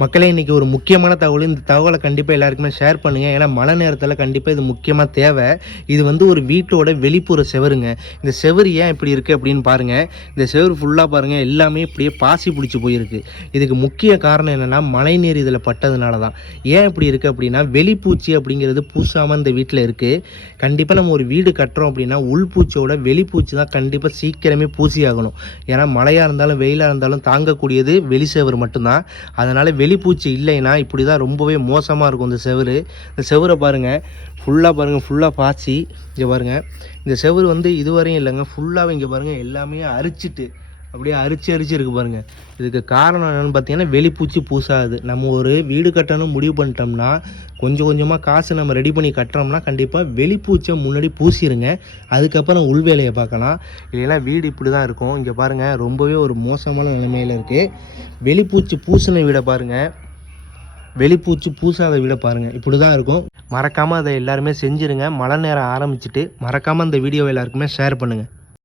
மக்களே இன்றைக்கி ஒரு முக்கியமான தகவல். இந்த தகவலை கண்டிப்பாக எல்லாருக்குமே ஷேர் பண்ணுங்கள். ஏன்னா மழை நேரத்தில் கண்டிப்பாக இது முக்கியமாக தேவை. இது வந்து ஒரு வீட்டோட வெளிப்புற செவருங்க. இந்த செவரு ஏன் இப்படி இருக்குது அப்படின்னு பாருங்கள். இந்த செவரு ஃபுல்லாக பாருங்கள், எல்லாமே இப்படியே பாசி பிடிச்சி போயிருக்கு. இதுக்கு முக்கிய காரணம் என்னென்னா மழை நீர் இதில் பட்டதுனால தான். ஏன் இப்படி இருக்குது அப்படின்னா வெளிப்பூச்சி அப்படிங்கிறது பூசாமல் இந்த வீட்டில் இருக்குது. கண்டிப்பாக நம்ம ஒரு வீடு கட்டுறோம் அப்படின்னா உள்பூச்சியோட வெளிப்பூச்சி தான் கண்டிப்பாக சீக்கிரமே பூசி ஆகணும். ஏன்னா மழையாக இருந்தாலும் வெயிலாக இருந்தாலும் தாங்கக்கூடியது வெளி செவரு மட்டும்தான். அதனால் வெளிப்பூச்சி இல்லைன்னா இப்படி தான் ரொம்பவே மோசமாக இருக்கும் இந்த செவரு. இந்த செவரை பாருங்கள், ஃபுல்லாக பாய்ச்சி இங்கே பாருங்கள். இந்த செவரு வந்து இதுவரையும் இல்லைங்க, ஃபுல்லாகவே இங்கே பாருங்கள் எல்லாமே அரிச்சிட்டு அப்படியே அரிச்சு இருக்குது பாருங்கள். இதுக்கு காரணம் என்னென்னு பார்த்தீங்கன்னா வெளிப்பூச்சி பூசாது. நம்ம ஒரு வீடு கட்டணும் முடிவு பண்ணிட்டோம்னா கொஞ்சம் கொஞ்சமாக காசு நம்ம ரெடி பண்ணி கட்டுறோம்னா கண்டிப்பாக வெளிப்பூச்சியை முன்னாடி பூசிடுங்க. அதுக்கப்புறம் உள் வேலையை பார்க்கலாம். இல்லைன்னா வீடு இப்படி தான் இருக்கும். இங்கே பாருங்கள் ரொம்பவே ஒரு மோசமான நிலைமையில் இருக்குது. வெளிப்பூச்சி பூசின வீடை பாருங்கள், வெளிப்பூச்சி பூசாத வீடை பாருங்கள், இப்படி தான் இருக்கும். மறக்காமல் அதை எல்லாருமே செஞ்சுருங்க. மழை நேரம் ஆரம்பிச்சுட்டு மறக்காமல் அந்த வீடியோவை எல்லாருக்குமே ஷேர் பண்ணுங்கள்.